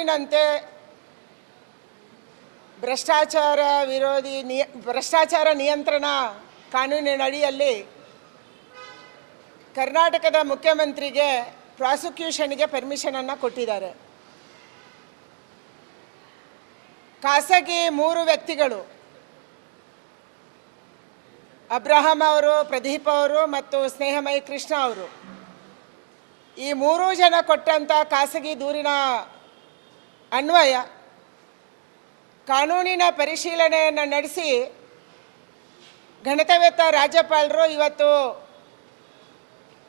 ಕಾನೂನಿನಂತೆ ಭ್ರಷ್ಟಾಚಾರ ನಿಯಂತ್ರಣ ಕಾನೂನಿನ ಅಡಿಯಲ್ಲಿ ಕರ್ನಾಟಕದ ಮುಖ್ಯಮಂತ್ರಿಗೆ ಪ್ರಾಸಿಕ್ಯೂಷನ್ಗೆ ಪರ್ಮಿಷನನ್ನು ಕೊಟ್ಟಿದ್ದಾರೆ. ಖಾಸಗಿ 3 ವ್ಯಕ್ತಿಗಳು, ಅಬ್ರಹಾಂ ಅವರು, ಪ್ರದೀಪ್ ಅವರು ಮತ್ತು ಸ್ನೇಹಮಯಿ ಕೃಷ್ಣ ಅವರು, ಈ 3 ಜನ ಕೊಟ್ಟಂಥ ಖಾಸಗಿ ದೂರಿನ ಅನ್ವಯ ಕಾನೂನಿನ ಪರಿಶೀಲನೆಯನ್ನು ನಡೆಸಿ ಘನತೆವೆತ್ತ ರಾಜ್ಯಪಾಲರು ಇವತ್ತು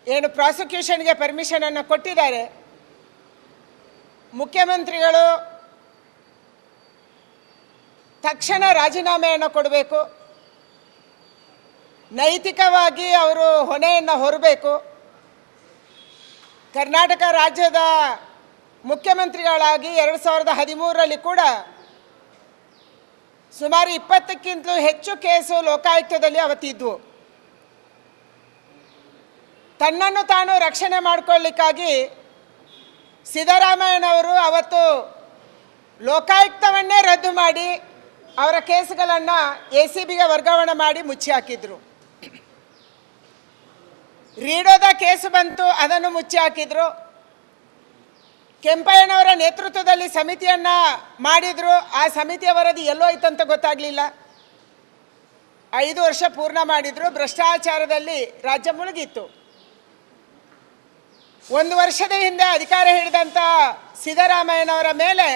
ಏನು ಪ್ರಾಸಿಕ್ಯೂಷನ್ಗೆ ಪರ್ಮಿಷನನ್ನು ಕೊಟ್ಟಿದ್ದಾರೆ. ಮುಖ್ಯಮಂತ್ರಿಗಳು ತಕ್ಷಣ ರಾಜೀನಾಮೆಯನ್ನು ಕೊಡಬೇಕು, ನೈತಿಕವಾಗಿ ಅವರು ಹೊಣೆಯನ್ನು ಹೊರಬೇಕು. ಕರ್ನಾಟಕ ರಾಜ್ಯದ ಮುಖ್ಯಮಂತ್ರಿಗಳಾಗಿ 2013ರಲ್ಲಿ ಕೂಡ ಸುಮಾರು 20ಕ್ಕಿಂತಲೂ ಹೆಚ್ಚು ಕೇಸು ಲೋಕಾಯುಕ್ತದಲ್ಲಿ ಅವತ್ತಿದ್ವು. ತನ್ನನ್ನು ತಾನು ರಕ್ಷಣೆ ಮಾಡಿಕೊಳ್ಳಿಕ್ಕಾಗಿ ಸಿದ್ದರಾಮಯ್ಯನವರು ಅವತ್ತು ಲೋಕಾಯುಕ್ತವನ್ನೇ ರದ್ದು ಮಾಡಿ ಅವರ ಕೇಸುಗಳನ್ನು ACBಗೆ ವರ್ಗಾವಣೆ ಮಾಡಿ ಮುಚ್ಚಿ ಹಾಕಿದ್ರು. ರೀಡೋದ ಕೇಸು ಬಂತು, ಅದನ್ನು ಮುಚ್ಚಿ ಹಾಕಿದ್ರು. ಕೆಂಪಯ್ಯನವರ ನೇತೃತ್ವದಲ್ಲಿ ಸಮಿತಿಯನ್ನು ಮಾಡಿದ್ರು. ಆ ಸಮಿತಿಯ ವರದಿ ಎಲ್ಲೋ ಐತಂತ ಗೊತ್ತಾಗಲಿಲ್ಲ. 5 ವರ್ಷ ಪೂರ್ಣ ಮಾಡಿದ್ರು. ಭ್ರಷ್ಟಾಚಾರದಲ್ಲಿ ರಾಜ್ಯ ಮುಳುಗಿತ್ತು. 1 ವರ್ಷದ ಹಿಂದೆ ಅಧಿಕಾರ ಹಿಡಿದಂಥ ಸಿದ್ದರಾಮಯ್ಯನವರ ಮೇಲೆ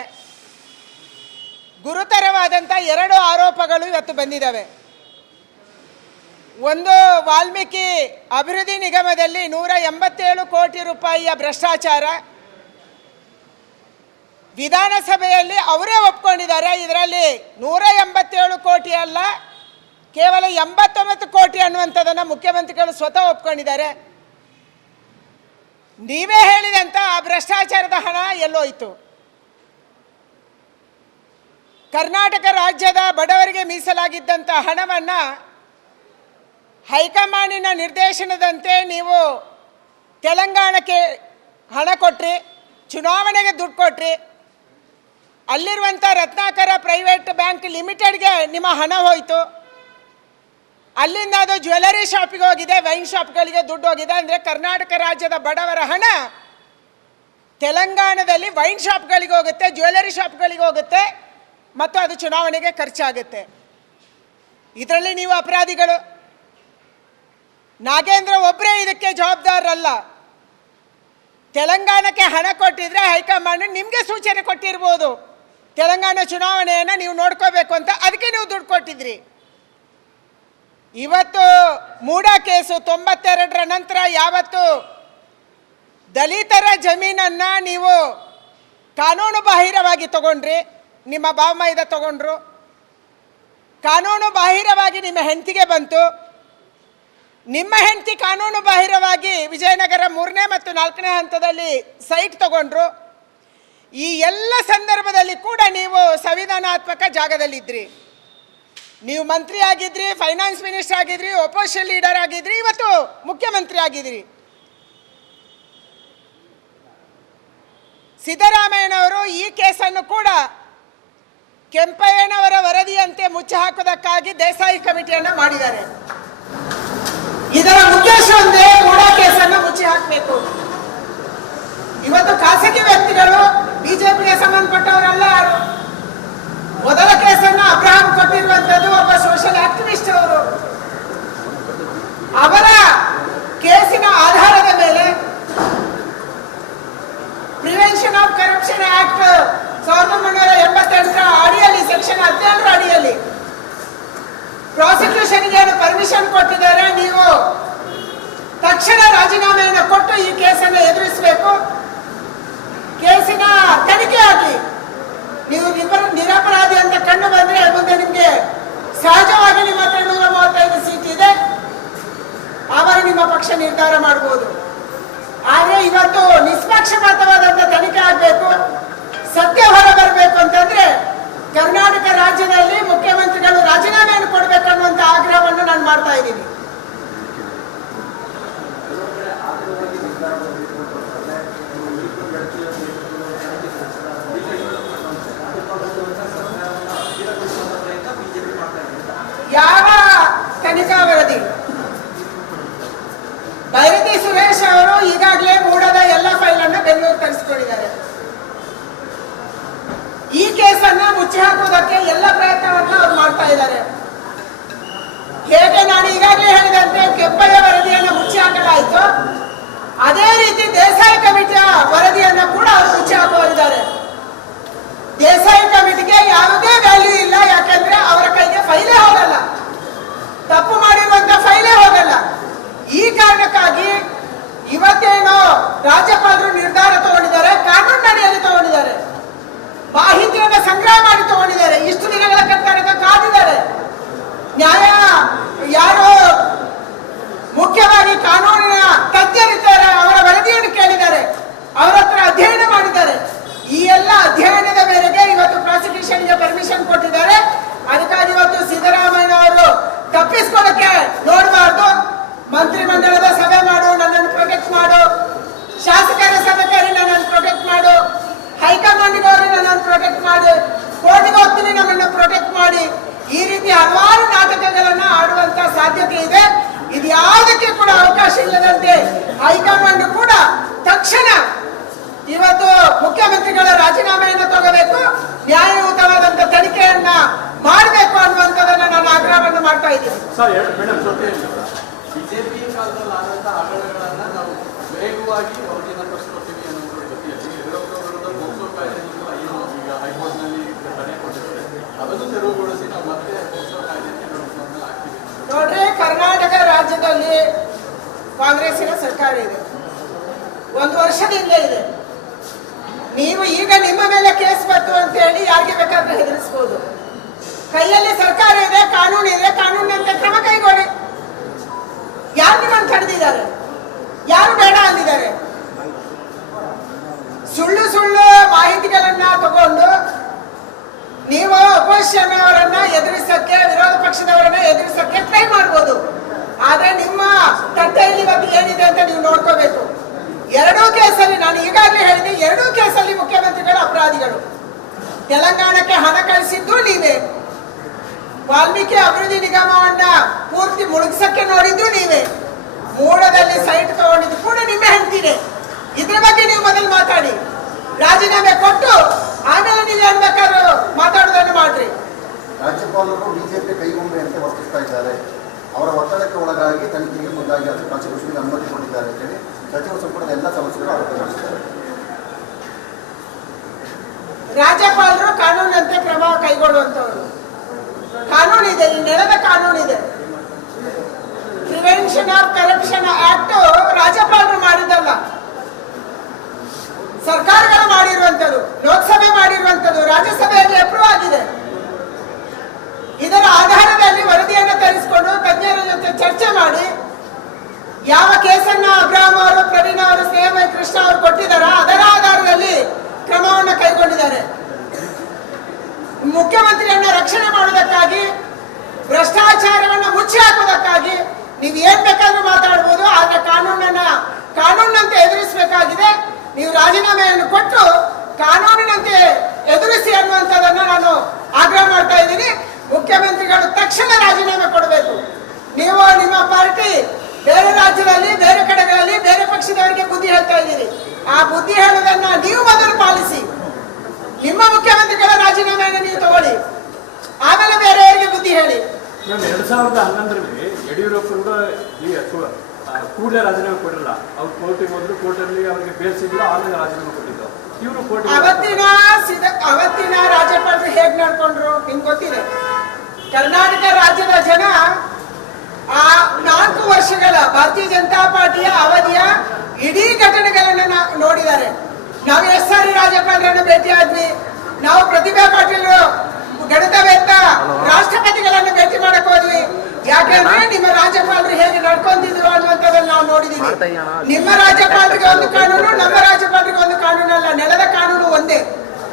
ಗುರುತರವಾದಂಥ 2 ಆರೋಪಗಳು ಇವತ್ತು ಬಂದಿದ್ದಾವೆ. ಒಂದು, ವಾಲ್ಮೀಕಿ ಅಭಿವೃದ್ಧಿ ನಿಗಮದಲ್ಲಿ 187 ಕೋಟಿ ರೂಪಾಯಿಯ ಭ್ರಷ್ಟಾಚಾರ. ವಿಧಾನಸಭೆಯಲ್ಲಿ ಅವರೇ ಒಪ್ಕೊಂಡಿದ್ದಾರೆ. ಇದರಲ್ಲಿ 187 ಕೋಟಿ ಅಲ್ಲ, ಕೇವಲ 89 ಕೋಟಿ ಅನ್ನುವಂಥದ್ದನ್ನು ಮುಖ್ಯಮಂತ್ರಿಗಳು ಸ್ವತಃ ಒಪ್ಕೊಂಡಿದ್ದಾರೆ. ನೀವೇ ಹೇಳಿದಂಥ ಆ ಭ್ರಷ್ಟಾಚಾರದ ಹಣ ಎಲ್ಲೋಯ್ತು? ಕರ್ನಾಟಕ ರಾಜ್ಯದ ಬಡವರಿಗೆ ಮೀಸಲಾಗಿದ್ದಂಥ ಹಣವನ್ನು ಹೈಕಮಾಂಡಿನ ನಿರ್ದೇಶನದಂತೆ ನೀವು ತೆಲಂಗಾಣಕ್ಕೆ ಹಣ ಕೊಟ್ರಿ, ಚುನಾವಣೆಗೆ ದುಡ್ಡು ಕೊಟ್ರಿ. ಅಲ್ಲಿರುವಂಥ ರತ್ನಾಕರ ಪ್ರೈವೇಟ್ ಬ್ಯಾಂಕ್ ಲಿಮಿಟೆಡ್ಗೆ ನಿಮ್ಮ ಹಣ ಹೋಯಿತು. ಅಲ್ಲಿಂದ ಅದು ಜ್ಯುವೆಲರಿ ಶಾಪಿಗೆ ಹೋಗಿದೆ, ವೈನ್ ಶಾಪ್ಗಳಿಗೆ ದುಡ್ಡು ಹೋಗಿದೆ. ಅಂದರೆ ಕರ್ನಾಟಕ ರಾಜ್ಯದ ಬಡವರ ಹಣ ತೆಲಂಗಾಣದಲ್ಲಿ ವೈನ್ ಶಾಪ್ಗಳಿಗೆ ಹೋಗುತ್ತೆ, ಜ್ಯುವೆಲರಿ ಶಾಪ್ಗಳಿಗೆ ಹೋಗುತ್ತೆ ಮತ್ತು ಅದು ಚುನಾವಣೆಗೆ ಖರ್ಚಾಗುತ್ತೆ. ಇದರಲ್ಲಿ ನೀವು ಅಪರಾಧಿಗಳು. ನಾಗೇಂದ್ರ ಒಬ್ಬರೇ ಇದಕ್ಕೆ ಜವಾಬ್ದಾರರಲ್ಲ. ತೆಲಂಗಾಣಕ್ಕೆ ಹಣ ಕೊಟ್ಟಿದ್ರೆ ಹೈಕಮಾಂಡ್ ನಿಮಗೆ ಸೂಚನೆ ಕೊಟ್ಟಿರ್ಬೋದು, ತೆಲಂಗಾಣ ಚುನಾವಣೆಯನ್ನು ನೀವು ನೋಡ್ಕೋಬೇಕು ಅಂತ. ಅದಕ್ಕೆ ನೀವು ದುಡ್ಡು ಕೊಟ್ಟಿದ್ರಿ. ಇವತ್ತು ಮೂಡ ಕೇಸು 92ರ ನಂತರ ಯಾವತ್ತು ದಲಿತರ ಜಮೀನನ್ನು ನೀವು ಕಾನೂನು ಬಾಹಿರವಾಗಿ ತಗೊಂಡ್ರಿ, ನಿಮ್ಮ ಬಾವಮೈದ ತಗೊಂಡ್ರು, ಕಾನೂನು ಬಾಹಿರವಾಗಿ ನಿಮ್ಮ ಹೆಂಡತಿಗೆ ಬಂತು. ನಿಮ್ಮ ಹೆಂಡತಿ ಕಾನೂನು ಬಾಹಿರವಾಗಿ ವಿಜಯನಗರ 3ನೇ ಮತ್ತು 4ನೇ ಹಂತದಲ್ಲಿ ಸೈಟ್ ತಗೊಂಡ್ರು. ಈ ಎಲ್ಲ ಸಂದರ್ಭದಲ್ಲಿ ಕೂಡ ನೀವು ಸಂವಿಧಾನಾತ್ಮಕ ಜಾಗದಲ್ಲಿದ್ರಿ. ನೀವು ಮಂತ್ರಿ ಆಗಿದ್ರಿ, ಫೈನಾನ್ಸ್ ಮಿನಿಸ್ಟರ್ ಆಗಿದ್ರಿ, ಒಪೋಸಿಷನ್ ಲೀಡರ್ ಆಗಿದ್ರಿ, ಇವತ್ತು ಮುಖ್ಯಮಂತ್ರಿ ಆಗಿದ್ರಿ. ಸಿದ್ದರಾಮಯ್ಯನವರು ಈ ಕೇಸನ್ನು ಕೂಡ ಕೆಂಪಯ್ಯನವರ ವರದಿಯಂತೆ ಮುಚ್ಚಿ ಹಾಕೋದಕ್ಕಾಗಿ ದೇಸಾಯಿ ಕಮಿಟಿಯನ್ನು ಮಾಡಿದ್ದಾರೆ. ಇದರ ಉದ್ದೇಶ ಒಂದೇ, ಮೂಡ ಕೇಸನ್ನು ಮುಚ್ಚಿ ಹಾಕಬೇಕು. ಇವತ್ತು ಖಾಸಗಿ ವ್ಯಕ್ತಿಗಳು ಬಿಜೆಪಿಗೆ ಸಂಬಂಧಪಟ್ಟವರಲ್ಲ ಯಾರು. ಮೊದಲ ಕೇಸನ್ನು ಅಬ್ರಹಾಂ ಕೊಟ್ಟಿರುವಂತದ್ದು ಒಬ್ಬ ಸೋಷಿಯಲ್ ಆಕ್ಟಿವಿಸ್ಟ್ ಅವರು. ಅವರ ಕೇಸಿನ ಆಧಾರದ ಮೇಲೆ ಪ್ರಿವೆನ್ಷನ್ ಆಫ್ ಕರಪ್ಷನ್ ಆಕ್ಟ್ 1988ರ ಅಡಿಯಲ್ಲಿ, ಸೆಕ್ಷನ್ 17ರ ಅಡಿಯಲ್ಲಿ ಪ್ರಾಸಿಕ್ಯೂಷನ್ಗೆ ಪರ್ಮಿಷನ್ ಕೊಟ್ಟಿದ್ದಾರೆ. ನೀವು ತಕ್ಷಣ ರಾಜೀನಾಮೆಯನ್ನು ಕೊಟ್ಟು ಈ ಕೇಸನ್ನು ಎದುರಿಸಬೇಕು. ಕೇಸಿನ ತನಿಖೆ ಆಗಿ ನೀವು ನಿರಪರಾಧಿ ಅಂತ ಕಂಡು ಬಂದ್ರೆ ಮುಂದೆ ನಿಮಗೆ ಸಹಜವಾಗಿ ನಿಮ್ಮ ಹತ್ರ 135 ಸೀಟ್ ಇದೆ, ಆವಾಗ ನಿಮ್ಮ ಪಕ್ಷ ನಿರ್ಧಾರ ಮಾಡಬಹುದು. ಆದರೆ ಇವತ್ತು ನಿಷ್ಪಕ್ಷಪಾತವಾದಂಥ ತನಿಖೆ ಆಗಬೇಕು, ಸತ್ಯ ಹೊರ ಬರಬೇಕು ಅಂತಂದ್ರೆ ಕರ್ನಾಟಕ ರಾಜ್ಯದಲ್ಲಿ ಮುಖ್ಯಮಂತ್ರಿಗಳು ರಾಜೀನಾಮೆಯನ್ನು ಕೊಡಬೇಕನ್ನುವಂಥ ಆಗ್ರಹವನ್ನು ನಾನು ಮಾಡ್ತಾ ಇದ್ದೀನಿ. ಮುಚ್ಚಿ ಹಾಕುವುದಕ್ಕೆ ಎಲ್ಲ ಪ್ರಯತ್ನವನ್ನು ಅವ್ರು ಮಾಡ್ತಾ ಇದ್ದಾರೆ. ಹೇಗೆ ನಾನು ಈಗಾಗಲೇ ಹೇಳಿದಂತೆ ಕೆಂಪಯ್ಯ ವರದಿಯನ್ನು ಮುಚ್ಚಿ ಹಾಕಲಾಯಿತು, ಅದೇ ರೀತಿ ದೇಸಾಯಿ ಕಮಿಟಿಯ ವರದಿಯನ್ನ ಕೂಡ ಅವರು ಮುಚ್ಚಿ ಹಾಕುವರಿದ್ದಾರೆ. ದೇಸಾಯಿ ಕಮಿಟಿಗೆ ಯಾವುದೇ ವ್ಯಾಲ್ಯೂ ಇಲ್ಲ, ಯಾಕಂದ್ರೆ ಅವರ ಕೈಗೆ ಫೈಲೇ ಹೋಗಲ್ಲ, ತಪ್ಪು ಮಾಡಿರುವಂತ ಫೈಲೇ ಹೋಗಲ್ಲ. ಈ ಕಾರಣಕ್ಕಾಗಿ ಇವತ್ತೇನೋ ರಾಜ್ಯಪಾಲರು ನಿರ್ಧಾರ ತಗೊಂಡಿದ್ದಾರೆ, ಕಾನೂನು ಅಡಿಯಲ್ಲಿ ತಗೊಂಡಿದ್ದಾರೆ, ಮಾಹಿತಿಯನ್ನು ಸಂಗ್ರಹ ಮಾಡಿ ತಗೊಂಡಿದ್ದಾರೆ, ಇಷ್ಟು ದಿನಗಳ ತನಕ ಕಾದಿದ್ದಾರೆ. ನ್ಯಾಯ ಯಾರು ಮುಖ್ಯವಾಗಿ ಕಾನೂನಿನ ತಜ್ಞರಿದ್ದಾರೆ ಅವರ ವರದಿಯನ್ನು ಕೇಳಿದ್ದಾರೆ, ಅವರ ಹತ್ರ ಅಧ್ಯಯನ ಮಾಡಿದ್ದಾರೆ. ಈ ಎಲ್ಲ ಅಧ್ಯಯನದ ಮೇರೆಗೆ ಇವತ್ತು ಪ್ರಾಸಿಕ್ಯೂಷನ್ಗೆ ಪರ್ಮಿಷನ್ ಕೊಟ್ಟಿದ್ದಾರೆ. ಅದಕ್ಕಾಗಿ ಇವತ್ತು ಸಿದ್ದರಾಮಯ್ಯ ಅವರು ತಪ್ಪಿಸ್ಕೊಳ್ಳಕ್ಕೆ ನೋಡಬಾರ್ದು. ಮಂತ್ರಿಮಂಡಲದ ಸಭೆ ಮಾಡು, ನನ್ನನ್ನು ಪ್ರೊಟೆಕ್ಟ್ ಮಾಡು, ಶಾಸಕರ ಸಭೆ ಕರಿ ನನ್ನನ್ನು ಪ್ರೊಟೆಕ್ಟ್ ಮಾಡು, ಹೈಕಮಾಂಡ್ಗೆ ಹೋಗಿ ನನ್ನನ್ನು ಪ್ರೊಟೆಕ್ಟ್ ಮಾಡಿ, ಕೋರ್ಟ್ಗೆ ಹೋಗ್ತೀನಿ ನಮ್ಮನ್ನು ಪ್ರೊಟೆಕ್ಟ್ ಮಾಡಿ, ಈ ರೀತಿ ಹಲವಾರು ನಾಟಕಗಳನ್ನ ಆಡುವಂತ ಸಾಧ್ಯತೆ ಇದೆ. ಇದು ಯಾವುದಕ್ಕೆ ಕೂಡ ಅವಕಾಶ ಇಲ್ಲದಂತೆ ಹೈಕಮಾಂಡ್ ಕೂಡ ತಕ್ಷಣ ಇವತ್ತು ಮುಖ್ಯಮಂತ್ರಿಗಳ ರಾಜೀನಾಮೆಯನ್ನು ತಗೋಬೇಕು, ನ್ಯಾಯಯುತವಾದಂತ ತನಿಖೆಯನ್ನ ಮಾಡಬೇಕು ಅನ್ನುವಂಥದ್ದನ್ನ ನಾನು ಆಗ್ರಹವನ್ನು ಮಾಡ್ತಾ ಇದ್ದೀನಿ. ಬಿಜೆಪಿ ಕಾಲದಲ್ಲಿ ಆದಂತಹ ಹಗರಣಗಳನ್ನ ನಾವು ವೇಗವಾಗಿ ಅವರಿಗೆ ತರಿಸ್ಕೊಡ್ತೀವಿ ಅನ್ನೋದ್ರ ಜೊತೆಯಲ್ಲಿ ವಿರೋಧ ಪೋಕ್ಸೋ ಕಾಯ್ದೆಯಿಂದ ಏನು ಈಗ ಹೈಕೋರ್ಟ್ನಲ್ಲಿ ತಡೆ ಕೊಟ್ಟಿದ್ದಾರೆ ಅದನ್ನು ತೆರವುಗೊಳಿಸಿ ನಾವು ಮತ್ತೆ ಪೋಕ್ಸೋ ಕಾಯ್ದೆಗೆ ಆಗ್ತೀವಿ. ನೋಡ್ರಿ, ಕರ್ನಾಟಕ ರಾಜ್ಯದಲ್ಲಿ ಕಾಂಗ್ರೆಸ್ಸಿನ ಸರ್ಕಾರ ಇದೆ, 1 ವರ್ಷದಿಂದ ಇದೆ. ನೀವು ಈಗ ನಿಮ್ಮ ಮೇಲೆ ಕೇಸ್ ಬಂತು ಅಂತ ಹೇಳಿ ಯಾರಿಗೆ ಬೇಕಾದ್ರೆ ಹೆದರಿಸಬಹುದು. ಕೈಯಲ್ಲಿ ಸರ್ಕಾರ ಇದೆ, ಕಾನೂನು ಇದೆ, ಕಾನೂನಿನಂತೆ ಕ್ರಮ ಕೈಗೊಳ್ಳಿ. ಯಾರು ನಿಮ್ಮನ್ನು ತಡೆದಿದ್ದಾರೆ? ಯಾರು ಬೇಡ ಅಂದಿದ್ದಾರೆ? ಸುಳ್ಳು ಸುಳ್ಳು ಮಾಹಿತಿಗಳನ್ನ ತಗೊಂಡು ನೀವು ಅಪೋಸಿಷನ್ ಅವರನ್ನ ಎದುರಿಸಕ್ಕೆ, ವಿರೋಧ ಪಕ್ಷದವರನ್ನ ಎದುರಿಸಕ್ಕೆ ಟ್ರೈ ಮಾಡ್ಬೋದು. ಆದ್ರೆ ನಿಮ್ಮ ತಟ್ಟೆಯಲ್ಲಿ ಇವತ್ತು ಏನಿದೆ ಅಂತ ನೀವು ನೋಡ್ಕೋಬೇಕು. ಎರಡೂ ಕೇಸಲ್ಲಿ ನಾನು ಈಗಾಗಲೇ ಹೇಳಿದೆ, ಎರಡೂ ಕೇಸಲ್ಲಿ ಮುಖ್ಯಮಂತ್ರಿಗಳು ಅಪರಾಧಿಗಳು. ತೆಲಂಗಾಣಕ್ಕೆ ಹಣ ಕಳಿಸಿದ್ದು ನೀವೇ, ವಾಲ್ಮೀಕಿ ಅಭಿವೃದ್ಧಿ ನಿಗಮವನ್ನ ಪೂರ್ತಿ ಮುಳುಗಿಸಕ್ಕೆ ನೋಡಿದ್ದು ನೀವೇ, ಮೂಡದಲ್ಲಿ ಸೈಟ್ ತಗೊಂಡಿದ್ದು ಕೂಡ ನಿಮ್ಮೇ ಹೇಳ್ತೀರಿ. ಇದ್ರ ಬಗ್ಗೆ ನೀವು ಮೊದಲು ಮಾತಾಡಿ, ರಾಜೀನಾಮೆ ಕೊಟ್ಟು ಆಮೇಲೆ ನೀವು ಏನ್ ಬೇಕಾದ್ರೂ ಮಾತಾಡೋದನ್ನು ಮಾಡ್ರಿ. ರಾಜ್ಯಪಾಲರು ಬಿಜೆಪಿ ಕೈಗೊಂಬೆ ಅಂತ ವರ್ತಿಸ್ತಾ ಇದ್ದಾರೆ, ಅವರ ಒತ್ತಡಕ್ಕೆ ಒಳಗಾಗಿ ತನಿಖೆಗೆ ಮುಂದಾಗಿ ಅದು ಪ್ರಾಸಿಕ್ಯೂಷನ್ಗೆ ಅನುಮತಿ ಕೊಟ್ಟಿದ್ದಾರೆ ಅಂತೇಳಿ ಸಚಿವ ಸಂಪುಟದ ಎಲ್ಲ ಸದಸ್ಯರು ಆರೋಪ ಮಾಡಿದ್ದಾರೆ. ರಾಜ್ಯಪಾಲರು ಕಾನೂನಂತೆ ಕ್ರಮ ಕೈಗೊಳ್ಳುವಂತವರು. ಕಾನೂನಿದೆ, ಈ ನೆಲದ ಕಾನೂನಿದೆ. ಪ್ರಿವೆನ್ಷನ್ ಆಫ್ ಕರಪ್ಷನ್ ಆಕ್ಟ್ ರಾಜ್ಯಪಾಲರು ಮಾಡಿದ್ದಲ್ಲ, ಸರ್ಕಾರಗಳು ಮಾಡಿರುವಂತದ್ದು, ಲೋಕಸಭೆ ಮಾಡಿರುವಂತದ್ದು, ರಾಜ್ಯಸಭೆಯಲ್ಲಿ ಅಪ್ರೂವ್ ಆಗಿದೆ. ಇದರ ಆಧಾರದಲ್ಲಿ ವರದಿಯನ್ನು ತರಿಸಿಕೊಂಡು ತಜ್ಞರ ಜೊತೆ ಚರ್ಚೆ ಮಾಡಿ ಯಾವ ಕೇಸನ್ನ ಅಬ್ರಾಹಂ ಅವರು, ಪ್ರವೀಣ್ ಅವರು, ಸ್ನೇಹಮಯ ಕೃಷ್ಣ ಅವರು ಕೊಟ್ಟಿದ್ದಾರ ಅದರ ಆಧಾರದಲ್ಲಿ ಕ್ರಮವನ್ನು ಕೈಗೊಂಡಿದ್ದಾರೆ. ಮುಖ್ಯಮಂತ್ರಿಯನ್ನ ರಕ್ಷಣೆ ಮಾಡುವುದಕ್ಕಾಗಿ, ಭ್ರಷ್ಟಾಚಾರವನ್ನು ಮುಚ್ಚಿ ಹಾಕುವುದಕ್ಕಾಗಿ ನೀವು ಏನ್ ಬೇಕಾದ್ರೂ ಮಾತಾಡಬಹುದು, ಆದ್ರೆ ಕಾನೂನಿನಂತೆ ಎದುರಿಸಬೇಕಾಗಿದೆ. ನೀವು ರಾಜೀನಾಮೆಯನ್ನು ಕೊಟ್ಟು ಕಾನೂನಿನಂತೆ ಎದುರಿಸಿ ಅನ್ನುವಂಥದ್ದನ್ನ ನಾನು ಆಗ್ರಹ ಮಾಡ್ತಾ ಇದ್ದೀನಿ. ಮುಖ್ಯಮಂತ್ರಿಗಳು ತಕ್ಷಣ ರಾಜೀನಾಮೆ ಕೊಡಬೇಕು. ನೀವು ನಿಮ್ಮ ಪಾರ್ಟಿ ಬೇರೆ ರಾಜ್ಯದಲ್ಲಿ, ಬೇರೆ ಕಡೆಗಳಲ್ಲಿ, ಬೇರೆ ಪಕ್ಷದವರಿಗೆ ಬುದ್ಧಿ ಹೇಳ್ತಾ ಇದ್ದೀರಿ. ಆ ಬುದ್ಧಿ ಹೇಳುವುದನ್ನ ನೀವು ಮೊದಲು ಪಾಲಿಸಿ. ನಿಮ್ಮ ಮುಖ್ಯಮಂತ್ರಿಗಳ ರಾಜೀನಾಮೆಯನ್ನು ನೀವು ತಗೊಳ್ಳಿ, ಆಮೇಲೆ ಬೇರೆಯವರಿಗೆ ಬುದ್ಧಿ ಹೇಳಿ. 2011ರಲ್ಲಿ ಯಡಿಯೂರಪ್ಪ ಕೂಡಲೇ ರಾಜೀನಾಮೆ ಕೊಟ್ಟಿಲ್ಲ. ಅವ್ರು ಕೋರ್ಟಿಗೆ ಹೋದ್ರು, ಕೋರ್ಟಲ್ಲಿ ಅವರಿಗೆ ಬೇಲ್ ಸಿಗಲಿಲ್ಲ, ಆಮೇಲೆ ರಾಜೀನಾಮೆ ಕೊಟ್ಟಿದ್ದು. ಇವರು ಕೋರ್ಟ್ ಅವತ್ತಿನ ರಾಜ್ಯಪಾಲರು ಹೇಗ್ ನಡ್ಕೊಂಡ್ರು ನಿಮ್ಗೆ ಗೊತ್ತಿದೆ. ಕರ್ನಾಟಕ ರಾಜ್ಯದ ಜನ ಆ 4 ವರ್ಷಗಳ ಭಾರತೀಯ ಜನತಾ ಪಾರ್ಟಿಯ ಅವಧಿಯ ಇಡೀ ಘಟನೆಗಳನ್ನ ನೋಡಿದ್ದಾರೆ. ನಾವು ಎಸ್ ಸಾರಿ ರಾಜ್ಯಪಾಲರನ್ನು ಭೇಟಿ ಆದ್ವಿ, ನಾವು ಪ್ರತಿಭಾ ಪಾಟೀಲ್ ಗಣಿತವೇತ್ತ ರಾಷ್ಟ್ರಪತಿಗಳನ್ನು ಭೇಟಿ ಮಾಡಕ್ ಹೋದ್ವಿ. ಯಾಕಂದ್ರೆ ನಿಮ್ಮ ರಾಜ್ಯಪಾಲರು ಹೇಗೆ ನಡ್ಕೊಂತಿದ್ರು ಅನ್ನುವಂಥದ್ದನ್ನು ನಾವು ನೋಡಿದೀವಿ. ನಿಮ್ಮ ರಾಜ್ಯಪಾಲರಿಗೆ ಒಂದು